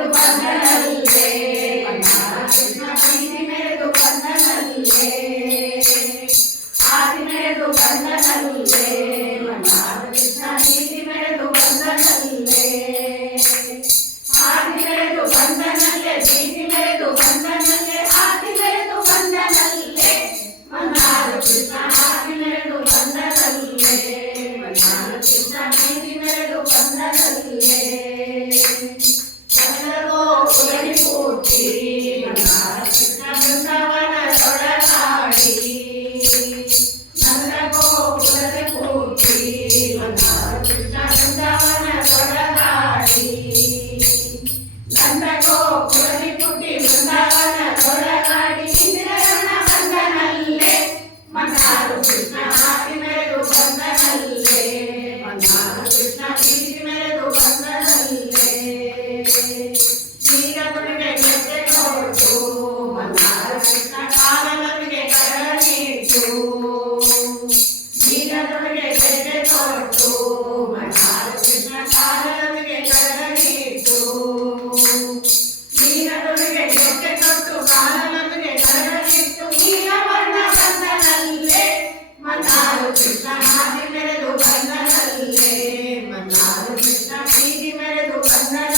ಮೆರೆದು ಬಂದನಲ್ಲೇ ಮನ್ನಾರ ಕೃಷ್ಣ ಪ್ರೀತಿ ಮೆರೆದು ಬಂದನಲ್ಲೇ ಆದಿ ಮೆರೆದು ಬಂದನಲ್ಲೇ ಮನ್ನಾರ ಕೃಷ್ಣ ಪ್ರೀತಿ ಮೆರೆದು ಬಂದನಲ್ಲೇ ಆದಿ ಮೆರೆದು ಬಂದನಲ್ಲೇ ಪ್ರೀತಿ ಮೆರೆದು ಬಂದನಲ್ಲೇ ಆದಿ ಮೆರೆದು ಬಂದನಲ್ಲೇ ಮನ್ನಾರ ಕೃಷ್ಣ ಆದಿ ಮೆರೆದು ಬಂದನಲ್ಲೇ ಮನ್ನಾರ ಕೃಷ್ಣ ಪ್ರೀತಿ ಮೆರೆದು ಬಂದನಲ್ಲೇ ಚಂದ್ರಗೋಪುರದಿ ಪೂರ್ತಿ ಮನ್ನಾರ ಕೃಷ್ಣ ಬೃಂದಾವನದೊಳಗಾಡಿ ಚಂದ್ರಗೋಪುರದಿ ಪೂರ್ತಿ ಮನ್ನಾರ ಕೃಷ್ಣ ಬೃಂದಾವನದೊಳಗಾಡಿ ನಂದಗೋಪುರದಿ ಪುಟ್ಟಿ ಬೃಂದಾವನದೊಳಗಾಡಿ ಇಂದಿರರಣ ಬಂದನಲ್ಲೇ ಮನ್ನಾರ ಕೃಷ್ಣ ಆದಿ ಮೆರೆದು ಬಂದನಲ್ಲೇ ಮನ್ನಾರ ಕೃಷ್ಣ ಪ್ರೀತಿ ಮೆರೆದು ಬಂದನಲ್ಲೇ ನೀರದೊಳಗೆ ಗೆದ್ದೆ ಕೊಟ್ಟು ಮನ್ನಾರ ಕೃಷ್ಣ ಕಾಲನೊಳಗೆ ಕರಳಿಟ್ಟು ನೀರದೊಳಗೆ ಗೆದ್ದೆ ಕೊಟ್ಟು ಮನ್ನಾರ ಕೃಷ್ಣ ಕಾಲನೊಳಗೆ ಕರಳಿಟ್ಟು ನೀರದೊಳಗೆ ಗೆದ್ದೆ ಕೊಟ್ಟು ಕಾಲನೊಳಗೆ ಕರಳಿಟ್ಟು ನೀರವರ್ಣ ಬಂದನಲ್ಲೇ ಮನ್ನಾರ ಕೃಷ್ಣ ಆದಿ ಮೆರೆದು ಬಂದನಲ್ಲೇ ಮನ್ನಾರ ಕೃಷ್ಣ ಪ್ರೀತಿ ಮೆರೆದು ಬಂದನಲ್ಲೇ